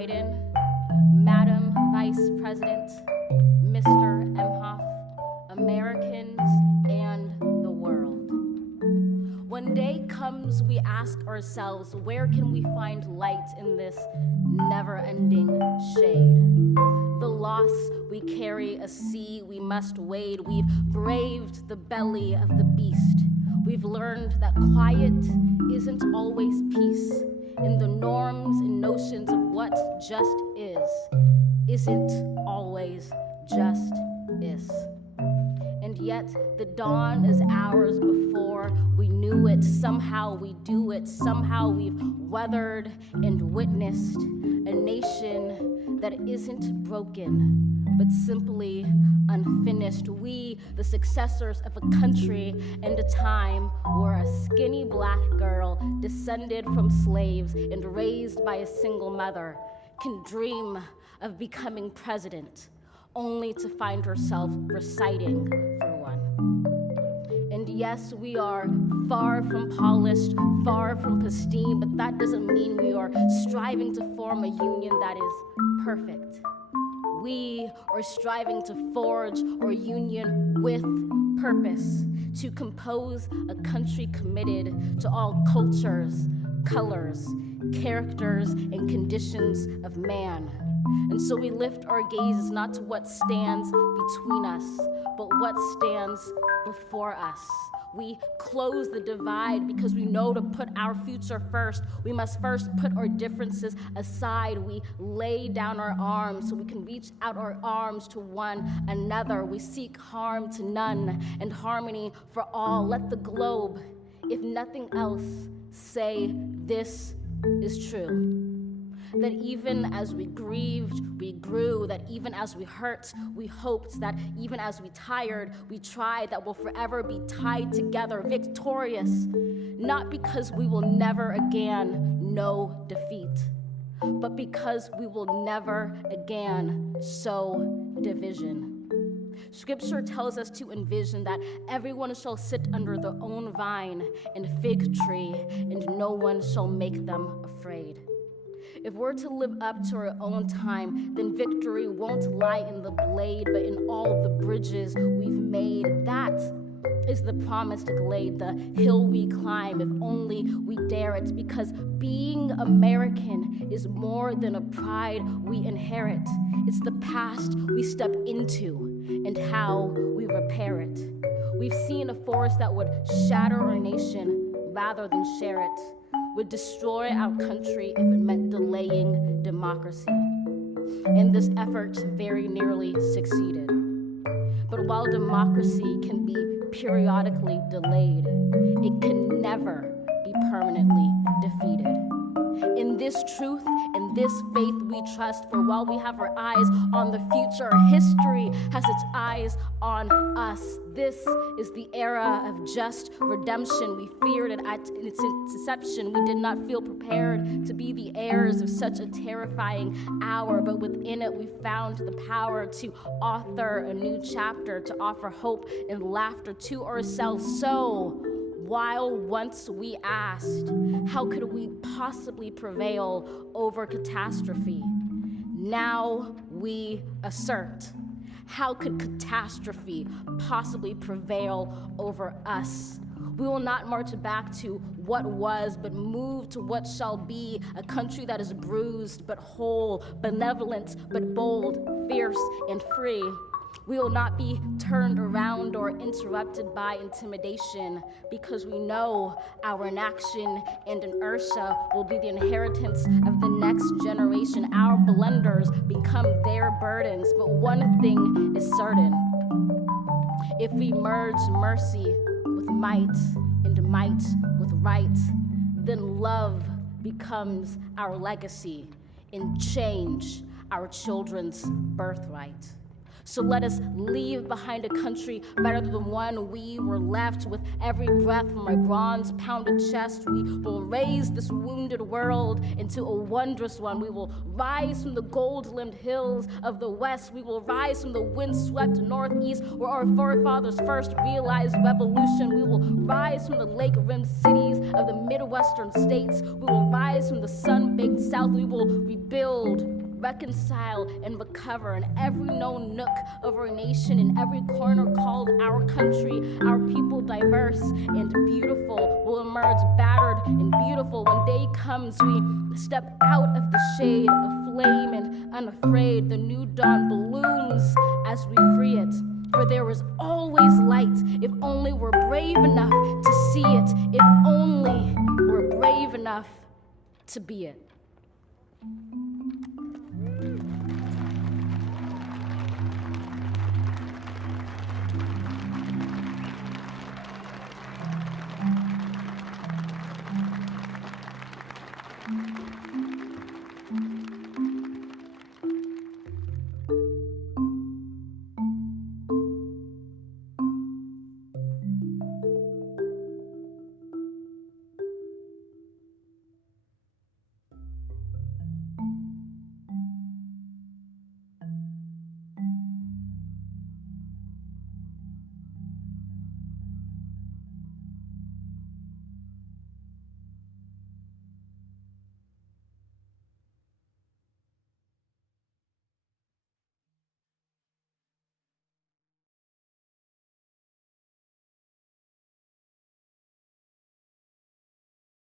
Biden, Madam Vice President, Mr. Emhoff, Americans, and the world. When day comes, we ask ourselves, where can we find light in this never-ending shade? The loss we carry, a sea we must wade. We've braved the belly of the beast. We've learned that quiet isn't always peace. In the norms and notions of what just isn't always just is. And yet the dawn is ours before we knew it. Somehow we do it. Somehow we've weathered and witnessed a nation that isn't broken, but simply unfinished. We, the successors of a country and a time where a skinny black girl descended from slaves and raised by a single mother can dream of becoming president, only to find herself reciting for one. And yes, we are far from polished, far from pristine, but that doesn't mean we are striving to form a union that is perfect. We are striving to forge our union with purpose, to compose a country committed to all cultures, colors, characters, and conditions of man. And so we lift our gazes not to what stands between us, but what stands before us. We close the divide because we know to put our future first. We must first put our differences aside. We lay down our arms so we can reach out our arms to one another. We seek harm to none and harmony for all. Let the globe, if nothing else, say this is true. That even as we grieved, we grew. That even as we hurt, we hoped. That even as we tired, we tried. That we'll forever be tied together, victorious. Not because we will never again know defeat, but because we will never again sow division. Scripture tells us to envision that everyone shall sit under their own vine and fig tree, and no one shall make them afraid. If we're to live up to our own time, then victory won't lie in the blade, but in all the bridges we've made. That is the promised glade, the hill we climb, if only we dare it, because being American is more than a pride we inherit. It's the past we step into and how we repair it. We've seen a force that would shatter our nation rather than share it, would destroy our country if it meant delaying democracy. And this effort very nearly succeeded. But while democracy can be periodically delayed, it can never be permanently defeated. In this truth, in this faith we trust, for while we have our eyes on the future, history has its eyes on us. This is the era of just redemption. We feared it at its inception. We did not feel prepared to be the heirs of such a terrifying hour, but within it we found the power to author a new chapter, to offer hope and laughter to ourselves. So, while once we asked, how could we possibly prevail over catastrophe? Now we assert, how could catastrophe possibly prevail over us? We will not march back to what was, but move to what shall be, a country that is bruised but whole, benevolent but bold, fierce and free. We will not be turned around or interrupted by intimidation, because we know our inaction and inertia will be the inheritance of the next generation. Our blunders become their burdens, but one thing is certain. If we merge mercy with might and might with right, then love becomes our legacy and change our children's birthright. So let us leave behind a country better than the one we were left. With every breath from my bronze-pounded chest, we will raise this wounded world into a wondrous one. We will rise from the gold-limbed hills of the west. We will rise from the wind-swept northeast, where our forefathers first realized revolution. We will rise from the lake-rimmed cities of the Midwestern states. We will rise from the sun-baked south. We will rebuild, reconcile, and recover in every known nook of our nation, in every corner called our country. Our people, diverse and beautiful, will emerge battered and beautiful. When day comes, we step out of the shade of flame and unafraid. The new dawn blooms as we free it. For there is always light, if only we're brave enough to see it, if only we're brave enough to be it.